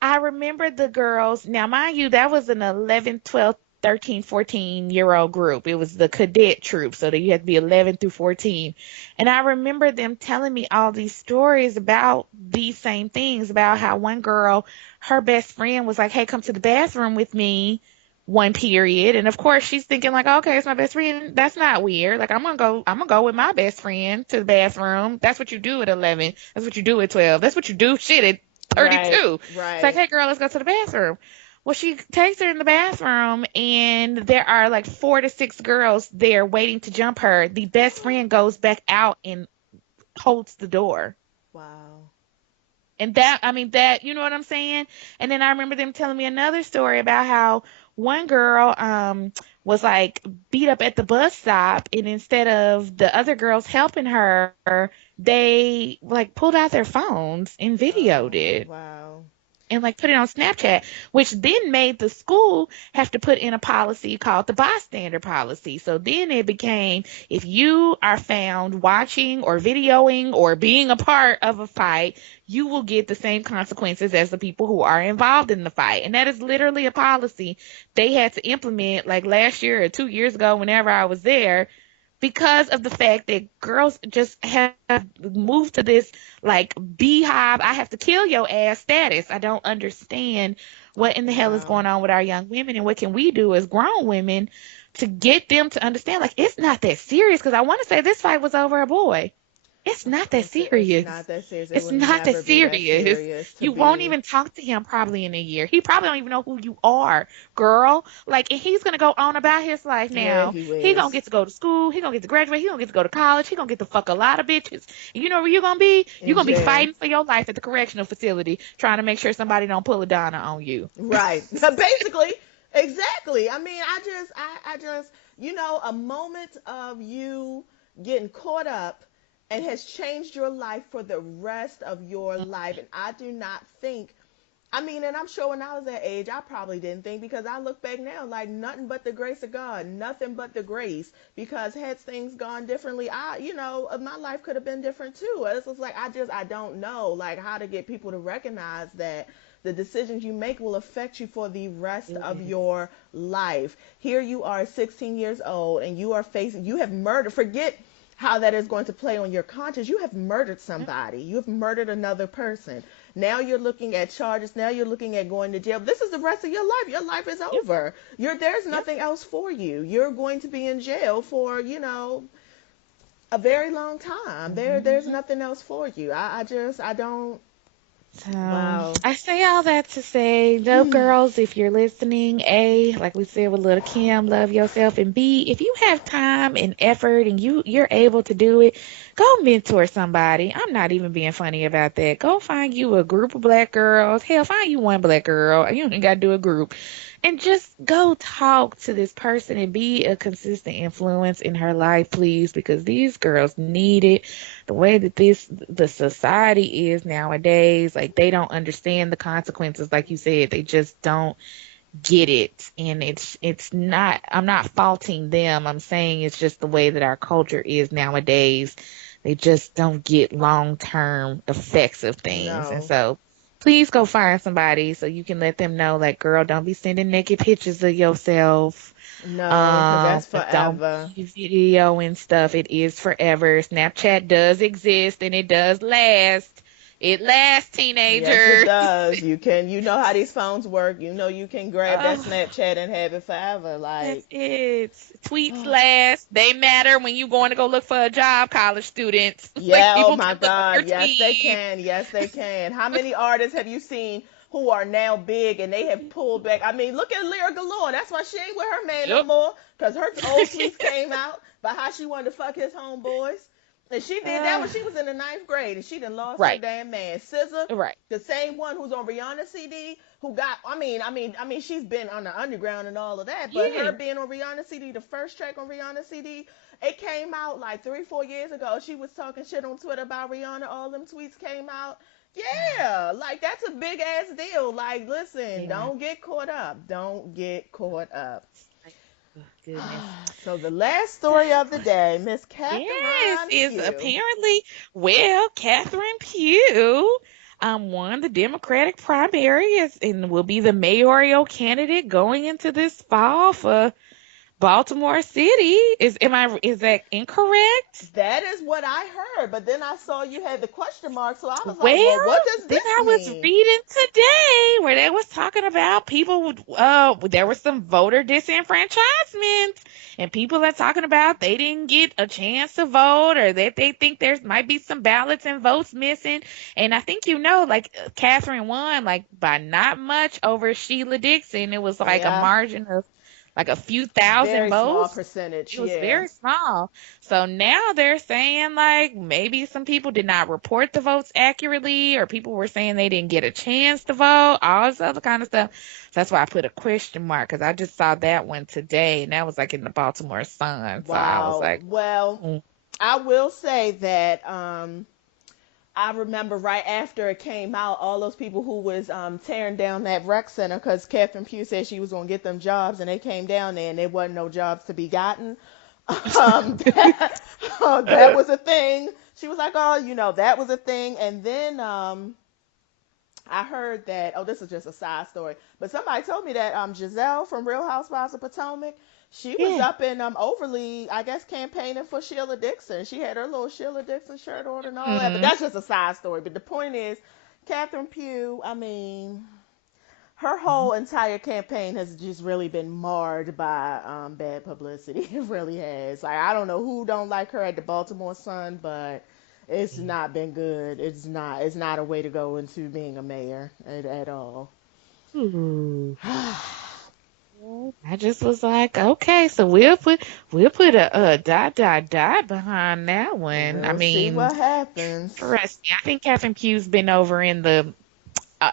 I remember the girls. Now, mind you, that was an 11, 12, 13, 14-year-old group. It was the cadet troop, so that you had to be 11 through 14. And I remember them telling me all these stories about these same things, about how one girl, her best friend was like, hey, come to the bathroom with me one period. And of course she's thinking like, okay, it's my best friend. That's not weird. Like I'm gonna go with my best friend to the bathroom. That's what you do at 11. That's what you do at 12. That's what you do shit at Right. 32. It's like, Right. hey girl, let's go to the bathroom. Well, she takes her in the bathroom, and there are like 4 to 6 girls there waiting to jump her. The best friend goes back out and holds the door. Wow. And that, I mean, that, you know what I'm saying? And then I remember them telling me another story about how one girl was like beat up at the bus stop, and instead of the other girls helping her, they like pulled out their phones and videoed Oh, it wow. and like put it on Snapchat, which then made the school have to put in a policy called the bystander policy. So then it became, if you are found watching or videoing or being a part of a fight, you will get the same consequences as the people who are involved in the fight. And that is literally a policy they had to implement like last year or 2 years ago, whenever I was there, because of the fact that girls just have moved to this like beehive, I have to kill your ass status. I don't understand what in the hell is Wow. going on with our young women, and what can we do as grown women to get them to understand like it's not that serious, because I want to say this fight was over a boy. It's not that It's serious. not that serious. It It's will not that never be that serious. serious to You won't be. even talk to him probably in a year. He probably don't even know who you are, girl. Like, and he's gonna go on about his life Yeah, now. he He gonna is. get to go to school. He gonna get to graduate. He gonna get to go to college. He gonna get to fuck a lot of bitches. And you know where you gonna be? You're In gonna be jail. fighting for your life at the correctional facility, trying to make sure somebody don't pull a Donna on you. Right. Basically. Exactly. I mean, I just, a moment of you getting caught up and has changed your life for the rest of your life. And I do not think, I mean, and I'm sure when I was that age, I probably didn't think, because I look back now like nothing but the grace of God, nothing but the grace. Because had things gone differently, my life could have been different too. It's just like I don't know like how to get people to recognize that the decisions you make will affect you for the rest of Yes. your life. Here you are, 16 years old, and you have murdered. Forget how that is going to play on your conscience. You have murdered somebody. You have murdered another person. Now you're looking at charges. Now you're looking at going to jail. This is the rest of your life. Your life is Yep. over. There's Yep. nothing else for you. You're going to be in jail for, a very long time. There's Mhm. nothing else for you. I don't. So Wow. I say all that to say, no, girls, if you're listening, A, like we said with Little Kim, love yourself, and B, if you have time and effort and you're able to do it, go mentor somebody. I'm not even being funny about that. Go find you a group of black girls. Hell, find you one black girl. You ain't got to do a group, and just go talk to this person and be a consistent influence in her life, please, because these girls need it. The way that the society is nowadays, like they don't understand the consequences, like you said, they just don't get it. And it's not, I'm not faulting them. I'm saying it's just the way that our culture is nowadays. They just don't get long-term effects of things. And No. so please go find somebody so you can let them know, like, girl, don't be sending naked pictures of yourself. No, because that's Don't forever. be videoing stuff. It is forever. Snapchat does exist and it does last. It lasts, Yes, it teenagers. does. You know how these phones work. You can grab that Oh, Snapchat and have it forever. that's Like, it. Tweets last. They matter when you going to go look for a job, college students. Like yeah, oh people my can look up your God. Yes, they tweets. can. Yes, they can. How many artists have you seen who are now big and they have pulled back? I mean, look at Lyra Galore. That's why she ain't with her man no Yep. more, because her old tweets came out about how she wanted to fuck his homeboys. And she did that uh, when she was in the ninth grade, and she done lost her right. damn man. SZA, Right. the same one who's on Rihanna's CD, who got, I mean, she's been on the underground and all of that, but her Yeah. being on Rihanna's CD, the first track on Rihanna's CD, it came out like 3, 4 years ago. She was talking shit on Twitter about Rihanna. All them tweets came out. Yeah, like that's a big ass deal. Like, listen, Yeah. don't get caught up. Don't get caught up. Like, oh, goodness. So the last story of the day, Miss Yes, Catherine is Pugh. apparently, well, Catherine Pugh won the Democratic primary and will be the mayoral candidate going into this fall for Baltimore City. Is that incorrect? That is what I heard, but then I saw you had the question mark, so I was like, Well, well, what does then this I was mean? reading today where they was talking about people there was some voter disenfranchisement, and people are talking about they didn't get a chance to vote, or that they think there might be some ballots and votes missing. And I think like Catherine won like by not much over Sheila Dixon. It was like a Yeah, margin of like a few thousand very small votes. percentage. It was Yeah. very small. So now they're saying like maybe some people did not report the votes accurately, or people were saying they didn't get a chance to vote, all this other kind of stuff. So that's why I put a question mark, because I just saw that one today, and that was like in the Baltimore Sun. So I was Wow. like, Well, mm, I will say that I remember right after it came out, all those people who was tearing down that rec center because Catherine Pugh said she was going to get them jobs, and they came down there and there wasn't no jobs to be gotten. That, that was a thing. She was like, oh, that was a thing. And then I heard that, oh, this is just a side story, but somebody told me that Giselle from Real Housewives of Potomac, she was yeah. up in Overly, I guess, campaigning for Sheila Dixon. She had her little Sheila Dixon shirt on and all that, but Mm, that's just a side story. But the point is, Catherine Pugh, I mean, her whole entire campaign has just really been marred by bad publicity. It really has. Like, I don't know who don't like her at the Baltimore Sun, but it's not been good. It's not. It's not a way to go into being a mayor at all. ooh. I just was like, okay, so we'll put a dot behind that one. I We'll see mean, what happens. trust me, I think Catherine Pugh's been over in the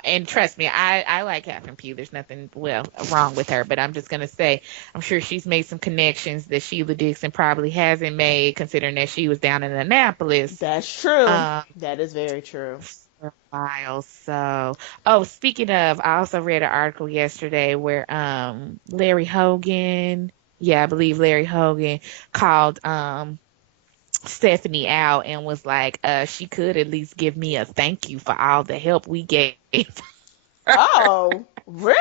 and trust me, I like Catherine Pugh. There's nothing wrong with her, but I'm just gonna say I'm sure she's made some connections that Sheila Dixon probably hasn't made, considering that she was down in Annapolis That's true. um, That is very true. for a while. So, oh, speaking of, I also read an article yesterday where Larry Hogan, yeah, I believe Larry Hogan called Stephanie out and was like, she could at least give me a thank you for all the help we gave her. Oh,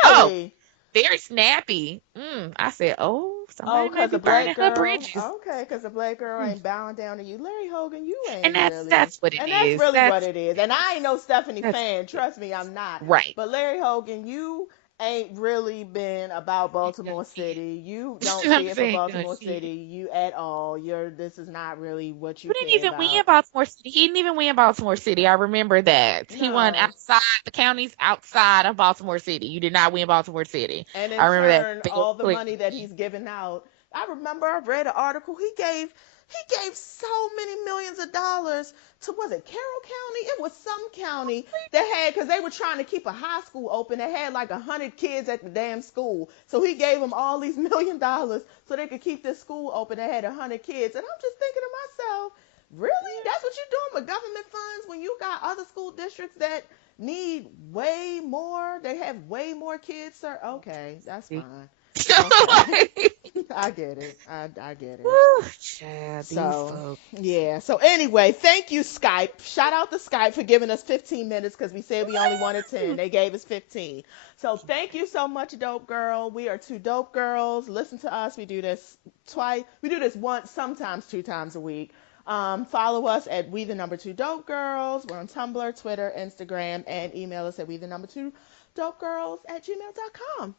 Oh, really? very snappy. I said, oh, Oh, somebody might cause be a black burning her girl. bridges. Okay, cause a black girl Mm. ain't bowing down to you, Larry Hogan. You And ain't that's really, that's what it and that's is. really what That's it is. And I ain't no Stephanie that's fan. Trust me, I'm not. right. But Larry Hogan, you ain't really been about You done Baltimore shit. City. You You don't know what I'm care for saying? You done Baltimore shit. City. You at all. This is not really what you We didn't care even win about. Baltimore City. He didn't even win Baltimore City. I remember that. He won No. outside the counties outside of Baltimore City. You did not win Baltimore City. And in I remember that turn, very all the money that clearly. he's given out. I remember I read an article. He gave so many millions of dollars to, was it Carroll County? It was some county that had, because they were trying to keep a high school open that had like 100 kids at the damn school. So he gave them all these $1 million so they could keep this school open that had 100 kids. And I'm just thinking to myself, really? That's what you're doing with government funds when you got other school districts that need way more? They have way more kids, sir. Okay, that's Yeah. fine. Okay. Like, I get it. I get it. whew, child, these So, folks. yeah. So, anyway, thank you, Skype. Shout out to Skype for giving us 15 minutes because we said we only wanted 10. They gave us 15. So, thank you so much, Dope Girl. We are two dope girls. Listen to us. We do this twice. We do this once, sometimes 2 times a week. Follow us at We the Number Two Dope Girls. We're on Tumblr, Twitter, Instagram, and email us at We the Number Two Dope Girls at gmail.com.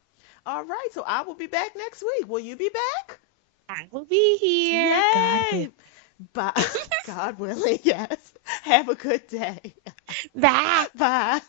All right. So, I will be back next week. Will you be back? I will be here. God Yay! willing. Bye. God willing, yes. Have a good day. Bye. Bye.